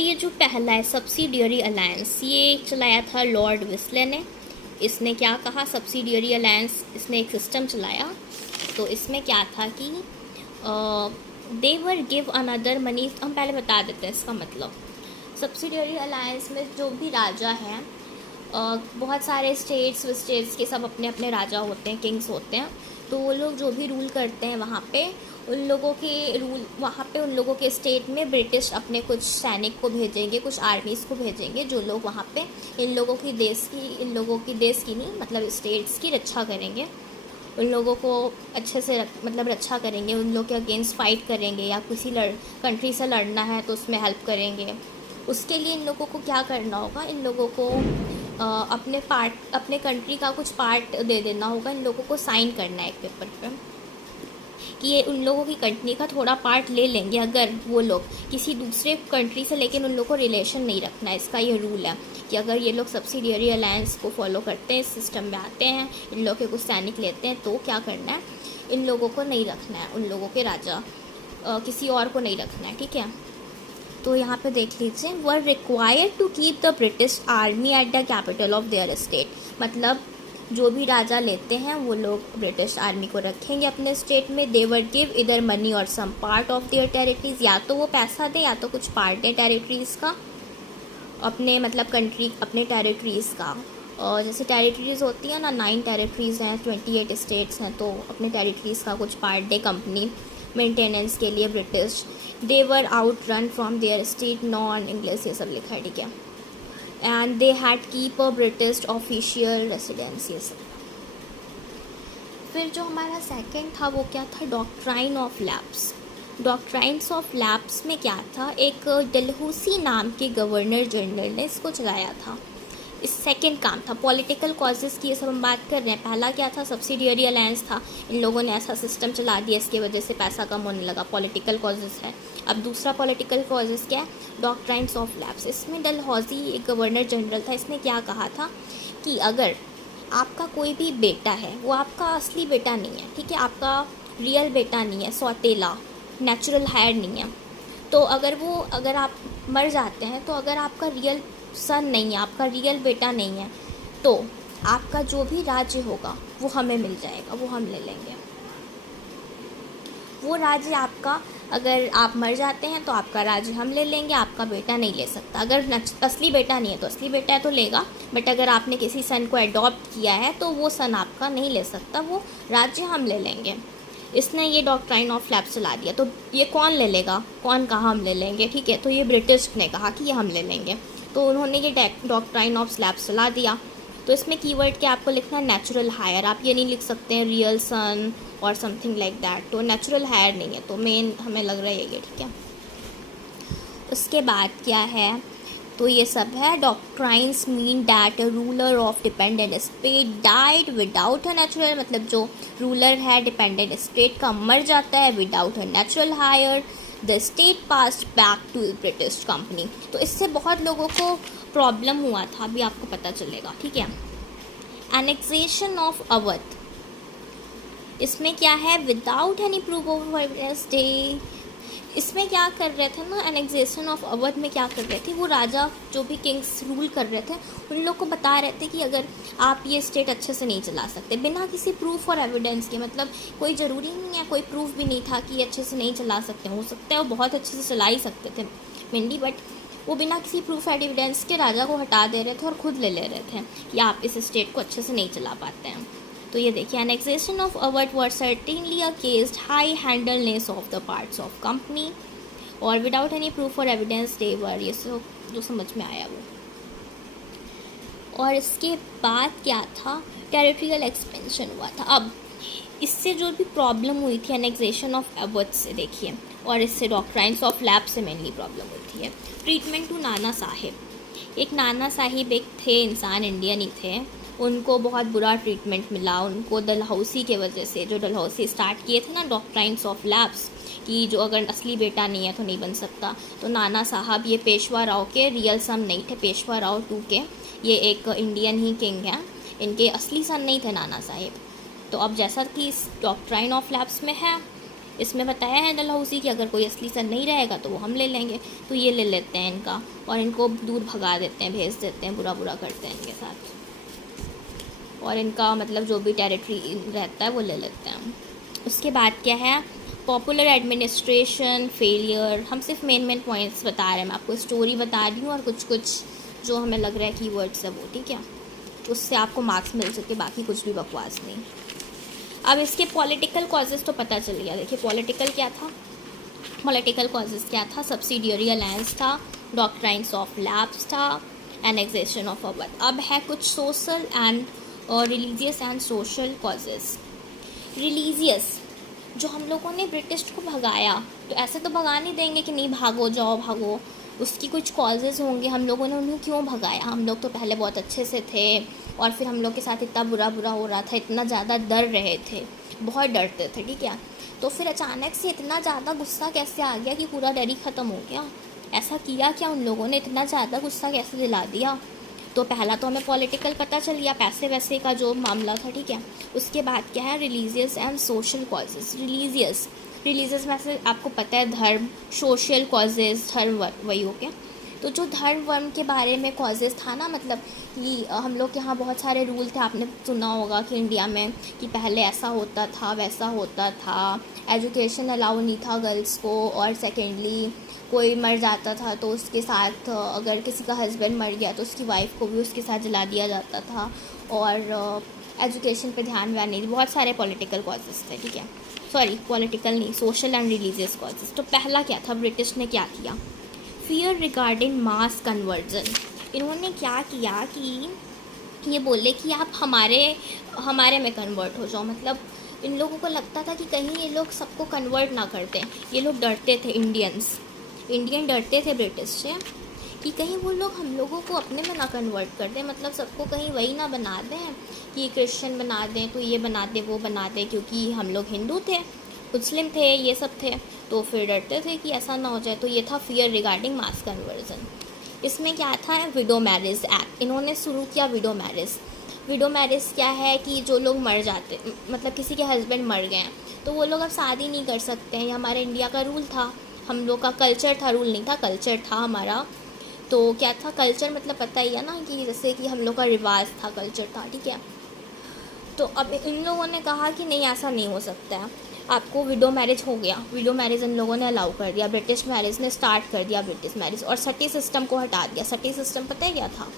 ये जो पहला है सब्सिडियरी अलायंस, ये चलाया था लॉर्ड विस्ले ने। इसने क्या कहा, सब्सिडियरी अलायंस, इसने एक सिस्टम चलाया। तो इसमें क्या था कि देवर गिव अनदर मनी। हम पहले बता देते हैं इसका मतलब। सब्सिडियरी अलायंस में जो भी राजा हैं, बहुत सारे स्टेट्स के सब अपने अपने राजा होते हैं, किंग्स होते हैं। तो वो लोग जो भी रूल करते हैं वहाँ पे उन लोगों के स्टेट में ब्रिटिश अपने कुछ सैनिक को भेजेंगे, कुछ आर्मीज़ को भेजेंगे, जो लोग वहाँ पे इन लोगों की देश की नहीं, मतलब स्टेट्स की रक्षा करेंगे। उन लोगों को अच्छे से रक्षा करेंगे, उन लोग के अगेंस्ट फाइट करेंगे, या किसी कंट्री से लड़ना है तो उसमें हेल्प करेंगे। उसके लिए इन लोगों को क्या करना होगा, इन लोगों को अपने कंट्री का कुछ पार्ट दे देना होगा। इन लोगों को साइन करना है एक पेपर पर कि ये उन लोगों की कंट्री का थोड़ा पार्ट ले लेंगे अगर वो लोग किसी दूसरे कंट्री से, लेकिन उन लोगों को रिलेशन नहीं रखना है। इसका ये रूल है कि अगर ये लोग सब्सिडियरी अलायंस को फॉलो करते हैं, इस सिस्टम में आते हैं, इन लोग के कुछ सैनिक लेते हैं, तो क्या करना है, इन लोगों को नहीं रखना है, उन लोगों के राजा किसी और को नहीं रखना है, ठीक है। तो यहाँ पे देख लीजिए, were required to keep the British army at the capital of their state. मतलब जो भी राजा लेते हैं वो लोग ब्रिटिश आर्मी को रखेंगे अपने स्टेट में। दे वर गिव इधर मनी और some part of their territories, या तो वो पैसा दे या तो कुछ पार्ट दे टेरिटरीज़ का, अपने अपने टेरिटरीज़ का। और जैसे टेरिटरीज़ होती है ना, 9 टेरिटरीज़ हैं, 28 स्टेट्स हैं, तो अपने टेरिटरीज़ का कुछ पार्ट दे कंपनी मेंटेनेंस के लिए British. They were out run from there state, non English ये सब लिखा है, ठीक है। And they had keep a British official residence, ये सब। फिर जो हमारा सेकंड था वो क्या था, doctrine of lapse. Doctrines of lapse में क्या था, एक डलहौसी नाम के गवर्नर जनरल ने इसको चलाया था। इस सेकंड काम था पॉलिटिकल कॉजेज़ की, ये सब हम बात कर रहे हैं। पहला क्या था, सब्सिडियरी अलायंस था, इन लोगों ने ऐसा सिस्टम चला दिया, इसकी वजह से पैसा कम होने लगा, पॉलिटिकल कॉजेज़ है। अब दूसरा पॉलिटिकल कॉजेज़ क्या है, डॉक्ट्राइन्स ऑफ लैप्स। इसमें डलहौसी एक गवर्नर जनरल था, इसने क्या कहा था कि अगर आपका कोई भी बेटा है, वो आपका असली बेटा नहीं है, ठीक है, आपका रियल बेटा नहीं है, सौतेला नेचुरल हायर नहीं है, तो अगर आप मर जाते हैं, तो अगर आपका रियल सन नहीं है, आपका रियल बेटा नहीं है, तो आपका जो भी राज्य होगा वो हमें मिल जाएगा, वो हम ले लेंगे। वो राज्य आपका, अगर आप मर जाते हैं तो आपका राज्य हम ले लेंगे, आपका बेटा नहीं ले सकता। अगर असली बेटा नहीं है तो असली बेटा है तो लेगा, बट अगर आपने किसी सन को अडॉप्ट किया है तो वो सन आपका नहीं ले सकता, वो राज्य हम ले लेंगे। इसने ये डॉक्ट्राइन ऑफ लैप्स चला दिया। तो ये कौन ले लेगा, कौन कहा हम ले लेंगे, ठीक है, तो ये ब्रिटिश ने कहा कि ये हम ले लेंगे, तो उन्होंने ये डॉक्ट्राइन ऑफ लैप्स चला दिया। तो इसमें कीवर्ड क्या आपको लिखना है, नेचुरल हायर। आप ये नहीं लिख सकते हैं रियल सन और समथिंग लाइक दैट, तो नेचुरल हायर नहीं है, तो मेन हमें लग रहा है ये, ठीक है। उसके बाद क्या है, तो ये सब है, doctrines mean that ruler of dependent state died without a natural, मतलब जो रूलर है डिपेंडेंट स्टेट का मर जाता है without a natural heir, the state passed back to British company. तो इससे बहुत लोगों को प्रॉब्लम हुआ था, अभी आपको पता चलेगा, ठीक है। एनेक्सेशन ऑफ अवध, इसमें क्या है, without any proof of evidence day. इसमें क्या कर रहे थे ना, एनेक्सेशन ऑफ अवध में क्या कर रहे थे, वो राजा जो भी किंग्स रूल कर रहे थे उन लोग को बता रहे थे कि अगर आप ये स्टेट अच्छे से नहीं चला सकते बिना किसी प्रूफ और एविडेंस के, मतलब कोई ज़रूरी नहीं है, कोई प्रूफ भी नहीं था कि ये अच्छे से नहीं चला सकते, हो सकता है वो बहुत अच्छे से चला ही सकते थे मेनली, बट वो बिना किसी प्रूफ एंड एविडेंस के राजा को हटा दे रहे थे और ख़ुद ले रहे थे कि आप इस स्टेट को अच्छे से नहीं चला पाते हैं। तो ये देखिए, annexation of Awadh were certainly against high handedness of the parts of company और विदाउट एनी प्रूफ और एविडेंस दे वर, ये सब जो समझ में आया वो। और इसके बाद क्या था, टेरिटोरियल एक्सपेंशन हुआ था। अब इससे जो भी प्रॉब्लम हुई थी एनेक्सेशन ऑफ अवध से, देखिए, और इससे डॉक्ट्राइन्स ऑफ लैप्स से मेनली प्रॉब्लम हुई थी है। ट्रीटमेंट टू नाना साहिब, एक नाना साहिब एक थे इंसान, इंडियन ही थे, उनको बहुत बुरा ट्रीटमेंट मिला उनको डलहौसी के वजह से। जो डलहौसी स्टार्ट किए थे ना डॉक्ट्राइन्स ऑफ लैप्स, कि जो अगर असली बेटा नहीं है तो नहीं बन सकता, तो नाना साहब ये पेशवा राव के रियल सन नहीं थे, पेशवा राव 2 के, ये एक इंडियन ही किंग हैं, इनके असली सन नहीं थे नाना साहिब। तो अब जैसा कि इस डॉक्ट्राइन ऑफ लैप्स में है इसमें बताया है डलहौसी कि अगर कोई असली सन नहीं रहेगा तो वो हम ले लेंगे, तो ये ले लेते हैं इनका और इनको दूर भगा देते हैं, भेज देते हैं, बुरा बुरा करते हैं इनके साथ, और इनका मतलब जो भी टेरिटरी रहता है वो ले लेते हैं। उसके बाद क्या है, पॉपुलर एडमिनिस्ट्रेशन फेलियर। हम सिर्फ मेन पॉइंट्स बता रहे हैं, मैं आपको स्टोरी बता रही हूँ और कुछ कुछ जो हमें लग रहा है कीवर्ड्स है वो, ठीक है, उससे आपको मार्क्स मिल सके, बाकी कुछ भी बकवास नहीं। अब इसके पॉलिटिकल कॉजेज़ तो पता चल गया। देखिए पॉलिटिकल क्या था, पॉलिटिकल कॉजेज़ क्या था, सब्सिडियरी अलायंस था, डॉक्ट्राइन्स ऑफ लैब्स था, एनेक्सेशन ऑफ अवध। अब है कुछ social and religious and social causes. Religious, जो हम लोगों ने ब्रिटिश को भगाया, तो ऐसे तो भगा नहीं देंगे कि नहीं भागो जाओ भागो, उसकी कुछ कॉजेज़ होंगे, हम लोगों ने उन्हें क्यों भगाया। हम लोग तो पहले बहुत अच्छे से थे और फिर हम लोग के साथ इतना बुरा बुरा हो रहा था, इतना ज़्यादा डर रहे थे, बहुत डरते थे, ठीक है, तो फिर अचानक से इतना ज़्यादा गुस्सा कैसे आ गया कि पूरा डर ही ख़त्म हो गया। ऐसा किया क्या उन लोगों ने, इतना ज़्यादा गुस्सा कैसे दिला दिया। तो पहला तो हमें पॉलिटिकल पता चल गया, पैसे वैसे का जो मामला था, ठीक है। उसके बाद क्या है, religious and social causes. Religious में से आपको पता है धर्म, सोशल कॉजेज़, धर्म वही हो गया। तो जो धर्म वर्म के बारे में कॉजेज़ था ना, मतलब कि हम लोग के यहाँ बहुत सारे रूल थे, आपने सुना होगा कि इंडिया में कि पहले ऐसा होता था वैसा होता था, एजुकेशन अलाउ नहीं था गर्ल्स को, और सेकेंडली कोई मर जाता था तो उसके साथ अगर किसी का हस्बैंड मर गया तो उसकी वाइफ को भी उसके साथ जला दिया जाता था, और एजुकेशन पे ध्यान नहीं, बहुत सारे पॉलिटिकल कॉजेज़ थे, ठीक है, सॉरी पॉलिटिकल नहीं, सोशल एंड रिलीजियस कॉजेज़। तो पहला क्या था, ब्रिटिश ने क्या किया, फियर रिगार्डिंग मास कन्वर्जन। इन्होंने क्या किया कि ये बोले कि आप हमारे में कन्वर्ट हो जाओ, मतलब इन लोगों को लगता था कि कहीं ये लोग सबको कन्वर्ट ना कर दें। ये लोग डरते थे, इंडियन डरते थे ब्रिटिश से कि कहीं वो लोग हम लोगों को अपने में ना कन्वर्ट कर दें, मतलब सबको कहीं वही ना बना दें कि क्रिश्चियन बना दें, तो ये बना दें वो बना दें, क्योंकि हम लोग हिंदू थे, मुस्लिम थे, ये सब थे, तो फिर डरते थे कि ऐसा ना हो जाए। तो ये था फियर रिगार्डिंग मास कन्वर्जन। इसमें क्या था, विडो मैरिज एक्ट। इन्होंने शुरू किया विडो मैरिज। विडो मैरिज क्या है कि जो लोग मर जाते, मतलब किसी के हस्बैंड मर गए हैं तो वो लोग अब शादी नहीं कर सकते हैं। ये हमारे इंडिया का रूल था, हम लोग का कल्चर था, रूल नहीं था, कल्चर था हमारा। तो क्या था कल्चर, मतलब पता ही है ना कि जैसे कि हम लोग का रिवाज था, कल्चर था, ठीक है। तो अब इन लोगों ने कहा कि नहीं ऐसा नहीं हो सकता है, आपको विडो मैरिज हो गया, विडो मैरिज इन लोगों ने अलाउ कर दिया, ब्रिटिश मैरिज ने स्टार्ट कर दिया ब्रिटिश मैरिज, और सती सिस्टम को हटा दिया। सती सिस्टम पता है क्या था,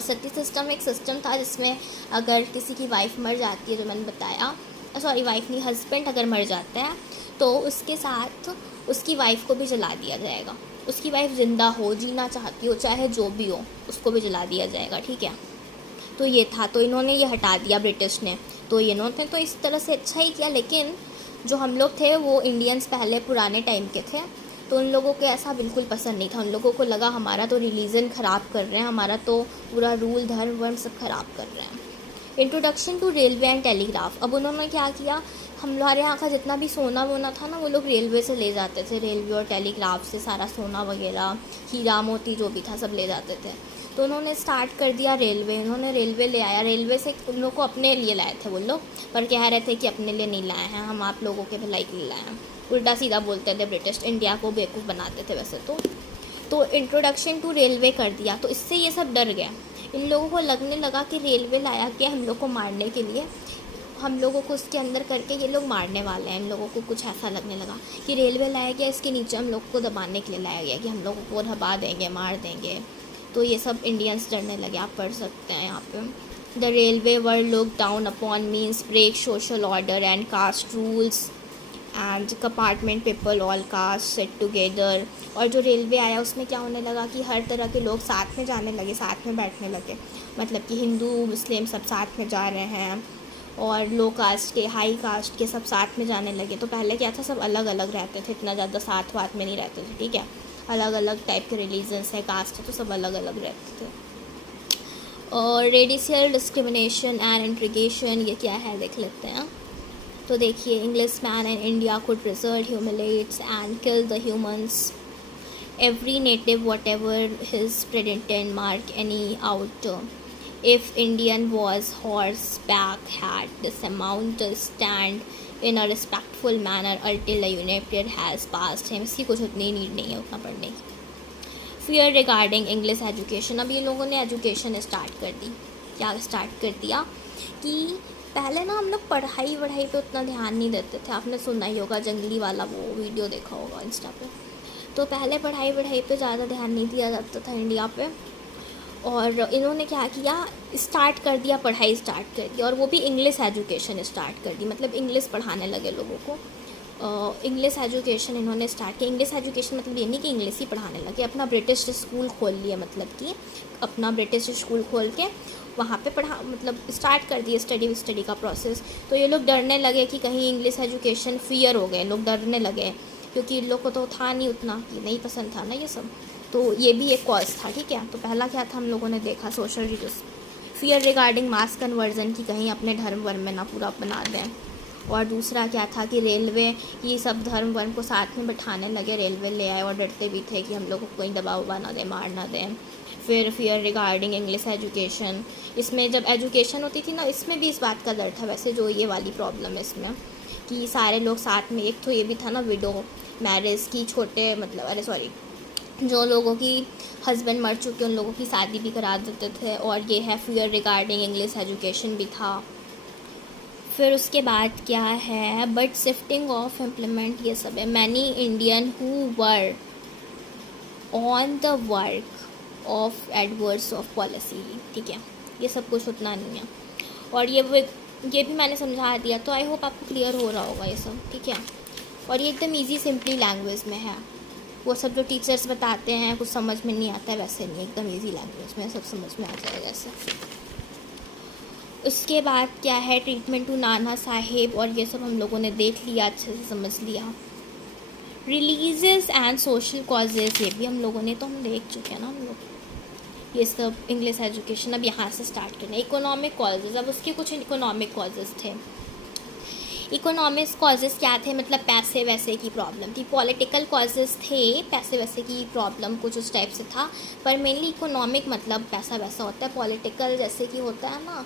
सती सिस्टम एक सिस्टम था जिसमें अगर किसी की वाइफ मर जाती है, जो मैंने बताया, सॉरी वाइफ नहीं, हस्बैंड अगर मर जाता है तो उसके साथ उसकी वाइफ को भी जला दिया जाएगा। उसकी वाइफ ज़िंदा हो, जीना चाहती हो, चाहे जो भी हो, उसको भी जला दिया जाएगा, ठीक है। तो ये था, तो इन्होंने ये हटा दिया ब्रिटिश ने। तो इन्होंने तो इस तरह से अच्छा ही किया, लेकिन जो हम लोग थे वो इंडियंस पहले पुराने टाइम के थे, तो उन लोगों को ऐसा बिल्कुल पसंद नहीं था। उन लोगों को लगा हमारा तो रिलीजन ख़राब कर रहे हैं, हमारा तो पूरा रूल धर्म वर्म सब ख़राब कर रहे हैं। Introduction to railway and telegraph. अब उन्होंने क्या किया, हमारे यहाँ का जितना भी सोना वोना था ना, वो लोग रेलवे से ले जाते थे, रेलवे और टेलीग्राफ से सारा सोना वगैरह, हीरा मोती जो भी था सब ले जाते थे। तो उन्होंने स्टार्ट कर दिया रेलवे, उन्होंने रेलवे ले आया, रेलवे से उन लोग को अपने लिए लाए थे वो लोग, पर कह रहे थे कि अपने लिए नहीं लाए हैं, हम आप लोगों के भलाई के लिए लाए हैं। उल्टा सीधा बोलते थे ब्रिटिश, इंडिया को बेवकूफ़ बनाते थे वैसे तो इंट्रोडक्शन टू रेलवे कर दिया, तो इससे ये सब डर गए। इन लोगों को लगने लगा कि रेलवे लाया गया हम लोग को मारने के लिए, हम लोगों को उसके अंदर करके ये लोग मारने वाले हैं। इन लोगों को कुछ ऐसा लगने लगा कि रेलवे लाया गया, इसके नीचे हम लोग को दबाने के लिए लाया गया, कि हम लोगों को दबा देंगे, मार देंगे। तो ये सब इंडियंस डरने लगे, आप पढ़ सकते हैं यहाँ पे। The railway were look down upon means break social order and caste rules and compartment people all caste set together. और जो रेलवे आया उसमें क्या होने लगा कि हर तरह के लोग साथ में जाने लगे, साथ में बैठने लगे, मतलब कि हिंदू मुस्लिम सब साथ में जा रहे हैं, और लो कास्ट के हाई कास्ट के सब साथ में जाने लगे। तो पहले क्या था, सब अलग अलग रहते थे, इतना ज़्यादा साथ वाथ में नहीं रहते थे, ठीक है, अलग अलग टाइप के रिलीजन्स है, कास्ट है, तो सब अलग अलग रहते थे। और रेडिशियल डिस्क्रिमिनेशन एंड इंट्रीगेशन, ये क्या है देख लेते हैं। तो देखिए, English man in India could result humiliates and kill the humans every native whatever his predicted mark any out. If Indian was horseback had this amount stand in a respectful manner अल्टिल the unit period has passed है। इसकी कुछ उतनी need नहीं है उतना पढ़ने की। Fear regarding English education, अब ये लोगों ने एजुकेशन स्टार्ट कर दी। क्या स्टार्ट कर दिया कि पहले ना हम लोग पढ़ाई वढ़ाई पे उतना ध्यान नहीं देते थे। आपने सुना ही होगा, जंगली वाला वो वीडियो देखा होगा इंस्टा पे। तो पहले पढ़ाई वढ़ाई पे ज़्यादा ध्यान नहीं दिया जाता था इंडिया पे, और इन्होंने क्या किया, स्टार्ट कर दिया, पढ़ाई स्टार्ट कर दी, और वो भी इंग्लिश एजुकेशन स्टार्ट कर दी। मतलब इंग्लिश पढ़ाने लगे लोगों को। इंग्लिश एजुकेशन इन्होंने स्टार्ट किया। इंग्लिश एजुकेशन मतलब ये नहीं कि इंग्लिश ही पढ़ाने लगे, अपना ब्रिटिश स्कूल खोल लिया, मतलब कि अपना ब्रिटिश स्कूल खोल के वहाँ पे पढ़ा, मतलब स्टार्ट कर दिए स्टडी का प्रोसेस। तो ये लोग डरने लगे कि कहीं इंग्लिश एजुकेशन, फियर हो गए लोग, डरने लगे, क्योंकि इन लोग को तो था नहीं उतना, कि नहीं पसंद था ना ये सब। तो ये भी एक कॉज था, ठीक है। तो पहला क्या था, हम लोगों ने देखा social religious fear regarding mass conversion, की कहीं अपने धर्म वर्म में ना पूरा बना दें। और दूसरा क्या था कि रेलवे, ये सब धर्म वर्म को साथ में बैठाने लगे, रेलवे ले आए, और डरते भी थे कि हम लोग को कोई दबाव उबा ना दे, मार ना दें। फिर फियर रिगार्डिंग इंग्लिश एजुकेशन, इसमें जब एजुकेशन होती थी ना, इसमें भी इस बात का डर था वैसे, जो ये वाली प्रॉब्लम है इसमें, कि सारे लोग साथ में, एक तो ये भी था ना विडो मैरिज की, छोटे मतलब, अरे सॉरी, जो लोगों की हस्बैंड मर चुके उन लोगों की शादी भी करा देते थे। और ये है फियर रिगार्डिंग इंग्लिश एजुकेशन भी था। फिर उसके बाद क्या है, बट शिफ्टिंग ऑफ इम्प्लीमेंट, ये सब है। Many Indian who were on the work of adverse of policy, ठीक है, ये सब कुछ उतना नहीं है। और ये भी मैंने समझा दिया, तो आई होप आपको क्लियर हो रहा होगा ये सब, ठीक है। और ये एकदम ईजी सिंपली लैंग्वेज में है। वो सब जो टीचर्स बताते हैं कुछ समझ में नहीं आता है, वैसे नहीं, एकदम ईजी लैंग्वेज में सब समझ में आ जाएगा ऐसे। उसके बाद क्या है, ट्रीटमेंट टू नाना साहेब, और ये सब हम लोगों ने देख लिया, अच्छे से समझ लिया। रिलीजेस एंड सोशल कॉजेज़, ये भी हम लोगों ने, तो हम देख चुके हैं ना हम लोग ये सब इंग्लिश एजुकेशन। अब यहाँ से स्टार्ट करना इकोनॉमिक कॉजेज़। अब उसके कुछ इकोनॉमिक कॉजेज़ थे। इकोनॉमिक्स कॉजेज़ क्या थे, मतलब पैसे वैसे की प्रॉब्लम थी। पॉलिटिकल कॉजेज़ थे, पैसे वैसे की प्रॉब्लम कुछ उस टाइप से था, पर मेनली इकोनॉमिक मतलब पैसा वैसा होता है। पॉलिटिकल जैसे कि होता है ना,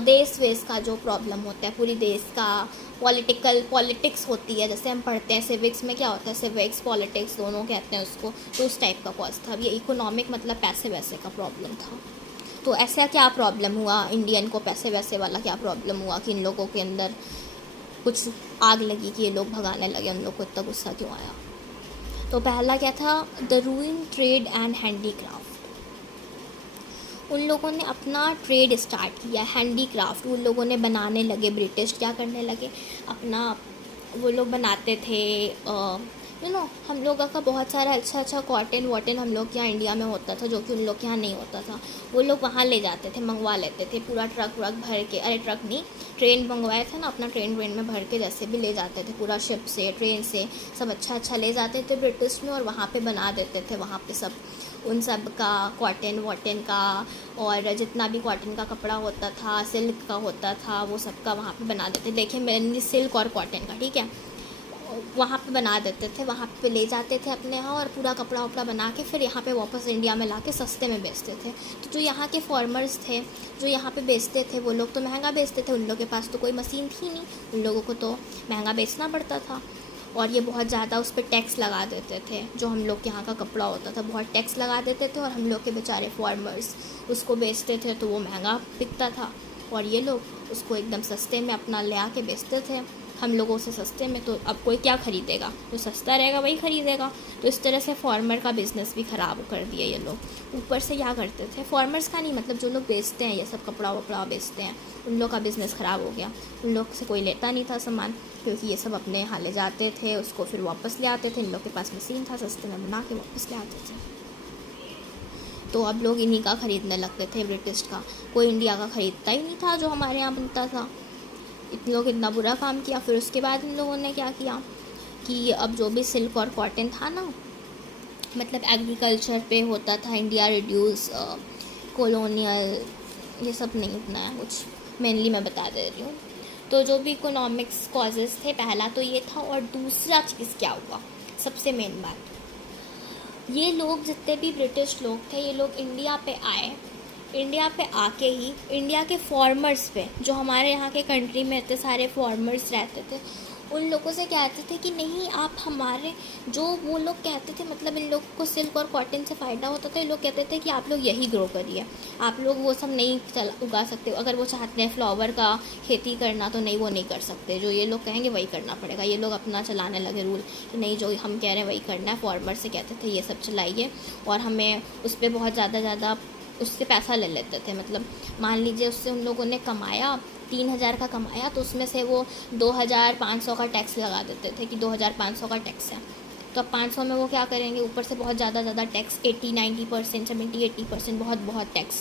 देश वेश का जो प्रॉब्लम होता है, पूरी देश का पॉलिटिक्स होती है, जैसे हम पढ़ते हैं सिविक्स में, क्या होता है सिविक्स पॉलिटिक्स दोनों कहते हैं उसको, तो उस टाइप का कॉज था। ये इकोनॉमिक मतलब पैसे वैसे का प्रॉब्लम था। तो ऐसा क्या प्रॉब्लम हुआ इंडियन को, पैसे वैसे वाला क्या प्रॉब्लम हुआ कि इन लोगों के अंदर कुछ आग लगी, कि ये लोग भगाने लगे, उन लोग को इतना गुस्सा क्यों आया। तो पहला क्या था, द रूइंग ट्रेड एंड हैंडीक्राफ्ट। उन लोगों ने अपना ट्रेड स्टार्ट किया, हैंडीक्राफ्ट उन लोगों ने बनाने लगे। ब्रिटिश क्या करने लगे, अपना वो लोग बनाते थे, हम लोगों का बहुत सारा अच्छा कॉटन वॉटन हम लोग के यहाँ इंडिया में होता था, जो कि उन लोग के यहाँ नहीं होता था। वो लोग वहाँ ले जाते थे, मंगवा लेते थे, पूरा ट्रक भर के, अरे ट्रक नहीं, ट्रेन मंगवाए थे ना, अपना ट्रेन में भर के जैसे भी ले जाते थे, पूरा शिप से, ट्रेन से, सब अच्छा ले जाते थे ब्रिटिश में, और वहाँ पे बना देते थे। वहाँ पे सब उन सब का कॉटन वॉटन का, और जितना भी कॉटन का कपड़ा होता था, सिल्क का होता था, वो सब का वहाँ पे बना देते। देखिए मेनली सिल्क और कॉटन का, ठीक है, वहाँ पे बना देते थे, वहाँ पे ले जाते थे अपने यहाँ, और पूरा कपड़ा वपड़ा बना के फिर यहाँ पे वापस इंडिया में लाके सस्ते में बेचते थे। तो जो यहाँ के फार्मर्स थे, जो यहाँ पे बेचते थे, वो लोग तो महंगा बेचते थे, उन लोगों के पास तो कोई मशीन थी नहीं, उन लोगों को तो महंगा बेचना पड़ता था। और ये बहुत ज़्यादा उस पर टैक्स लगा देते थे, जो हम लोग के यहाँ का कपड़ा होता था बहुत टैक्स लगा देते थे, और हम लोग के बेचारे फार्मर्स उसको बेचते थे, तो वो महंगा बिकता था, और ये लोग उसको एकदम सस्ते में अपना ले आके बेचते थे हम लोगों से सस्ते में। तो अब कोई क्या ख़रीदेगा, जो सस्ता रहेगा वही ख़रीदेगा। तो इस तरह से फार्मर का बिज़नेस भी ख़राब कर दिया ये लोग। ऊपर से क्या करते थे, फार्मर्स का नहीं, मतलब जो लोग बेचते हैं ये सब कपड़ा वपड़ा बेचते हैं, उन लोग का बिज़नेस ख़राब हो गया। उन लोग से कोई लेता नहीं था सामान, क्योंकि ये सब अपने यहाँ ले जाते थे, उसको फिर वापस ले आते थे। इन लोग के पास मशीन था, सस्ते में बना के वापस ले आते थे। तो अब लोग इन्हीं का ख़रीदने लगते थे, ब्रिटिश का। कोई इंडिया का ख़रीदता ही नहीं था जो हमारे यहाँ बनता था। इन लोग इतना बुरा काम किया। फिर उसके बाद इन लोगों ने क्या किया कि अब जो भी सिल्क और कॉटन था ना, मतलब एग्रीकल्चर पे होता था, इंडिया रिड्यूस कॉलोनियल, ये सब नहीं उतना है कुछ, मेनली मैं बता दे रही हूँ। तो जो भी इकोनॉमिक्स कॉजेज़ थे, पहला तो ये था। और दूसरा चीज़ क्या हुआ, सबसे मेन बात, ये लोग जितने भी ब्रिटिश लोग थे, ये लोग इंडिया पे आए, इंडिया पे आके ही इंडिया के फार्मर्स पे, जो हमारे यहाँ के कंट्री में इतने सारे फार्मर्स रहते थे, उन लोगों से कहते थे कि नहीं आप हमारे, जो वो लोग कहते थे, मतलब इन लोगों को सिल्क और कॉटन से फ़ायदा होता था, ये लोग कहते थे कि आप लोग यही ग्रो करिए, आप लोग वो सब नहीं उगा सकते, अगर वो चाहते हैं फ्लावर का खेती करना तो नहीं, वो नहीं कर सकते, जो ये लोग कहेंगे वही करना पड़ेगा। ये लोग अपना चलाने लगे रूल कि नहीं, जो हम कह रहे हैं वही करना है। फार्मर से कहते थे ये सब चलाइए, और हमें उस पर बहुत ज़्यादा उससे पैसा ले लेते थे। मतलब मान लीजिए उससे उन लोगों ने कमाया 3,000 का कमाया, तो उसमें से वो 2,500 का टैक्स लगा देते थे कि 2,500 का टैक्स है। तो अब 500 में वो क्या करेंगे, ऊपर से बहुत ज़्यादा टैक्स, 80-90%, 70-80%, बहुत टैक्स,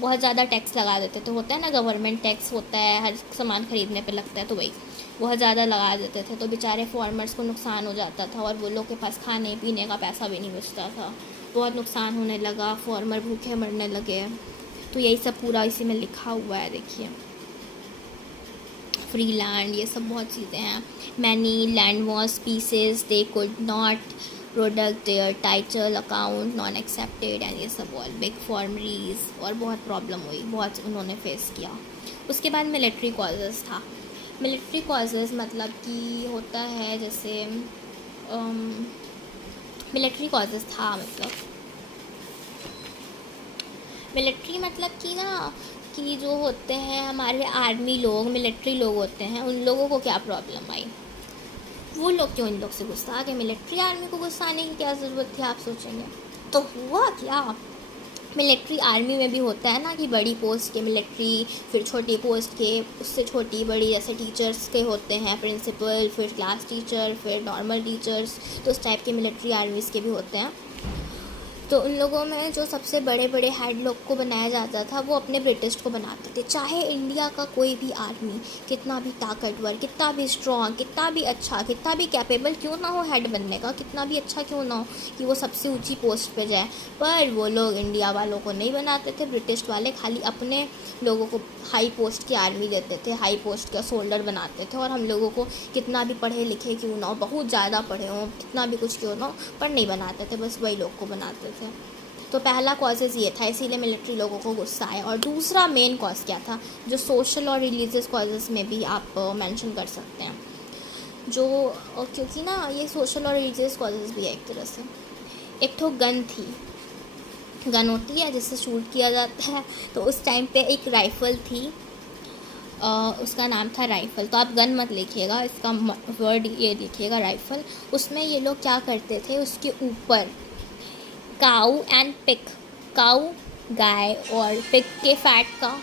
बहुत ज़्यादा टैक्स लगा देते। तो होता है ना, गवर्नमेंट टैक्स होता है, हर सामान ख़रीदने पे लगता है, तो वही बहुत ज़्यादा लगा देते थे। तो बेचारे फार्मर्स को नुकसान हो जाता था, और वो लोग के पास खाने पीने का पैसा भी नहीं बचता था। बहुत नुकसान होने लगा, फार्मर भूखे मरने लगे। तो यही सब पूरा इसी में लिखा हुआ है, देखिए, फ्री लैंड, ये सब बहुत चीज़ें हैं। Many land was pieces, they could not product their title account, non accepted, and ये सब ऑल बिग फार्मरीज, और बहुत प्रॉब्लम हुई, बहुत उन्होंने फेस किया। उसके बाद मिलिट्री कॉजेज़ था। मिलिट्री कॉजेज़ मतलब कि होता है जैसे मिलिट्री कॉजेज़ था, मतलब मिलिट्री मतलब कि ना, कि जो होते हैं हमारे आर्मी लोग, मिलिट्री लोग होते हैं, उन लोगों को क्या प्रॉब्लम आई, वो लोग क्यों इन लोग से गुस्सा आ गए, मिलिट्री आर्मी को गुस्सा आने की क्या ज़रूरत थी, आप सोचेंगे। तो हुआ क्या, मिलिट्री आर्मी में भी होता है ना कि बड़ी पोस्ट के मिलिट्री, फिर छोटी पोस्ट के, उससे छोटी बड़ी, जैसे टीचर्स के होते हैं प्रिंसिपल, फिर क्लास टीचर, फिर नॉर्मल टीचर्स, तो उस टाइप के मिलिट्री आर्मीज़ के भी होते हैं। तो उन लोगों में जो सबसे बड़े बड़े हेड लोग को बनाया जाता था, वो अपने ब्रिटिश को बनाते थे। चाहे इंडिया का कोई भी आर्मी कितना भी ताकतवर, कितना भी स्ट्रॉन्ग, कितना भी अच्छा, कितना भी कैपेबल क्यों ना हो हेड बनने का, कितना भी अच्छा क्यों ना हो कि वो सबसे ऊंची पोस्ट पे जाए, पर वो लोग इंडिया वालों को नहीं बनाते थे। ब्रिटिश वाले खाली अपने लोगों को हाई पोस्ट की आर्मी देते थे, हाई पोस्ट का सोल्डर बनाते थे, और हम लोगों को कितना भी पढ़े लिखे क्यों ना हो, बहुत ज़्यादा पढ़े हों, कितना भी कुछ क्यों ना हो, पर नहीं बनाते थे, बस वही लोग को बनाते थे। तो पहला कॉजेज़ ये था, इसीलिए मिलिट्री लोगों को गुस्सा आया। और दूसरा मेन कॉज क्या था, जो सोशल और रिलीजियस कॉजेज़ में भी आप मेंशन कर सकते हैं, जो क्योंकि ना ये सोशल और रिलीजियस कॉजेज़ भी है एक तरह से। एक तो गन थी, गन होती है जिससे शूट किया जाता है, तो उस टाइम पे एक राइफ़ल थी, उसका नाम था राइफ़ल। तो आप गन मत लिखिएगा, इसका वर्ड ये लिखिएगा राइफ़ल। उसमें ये लोग क्या करते थे, उसके ऊपर काऊ एंड पिग, काऊ गाय और पिग के फैट का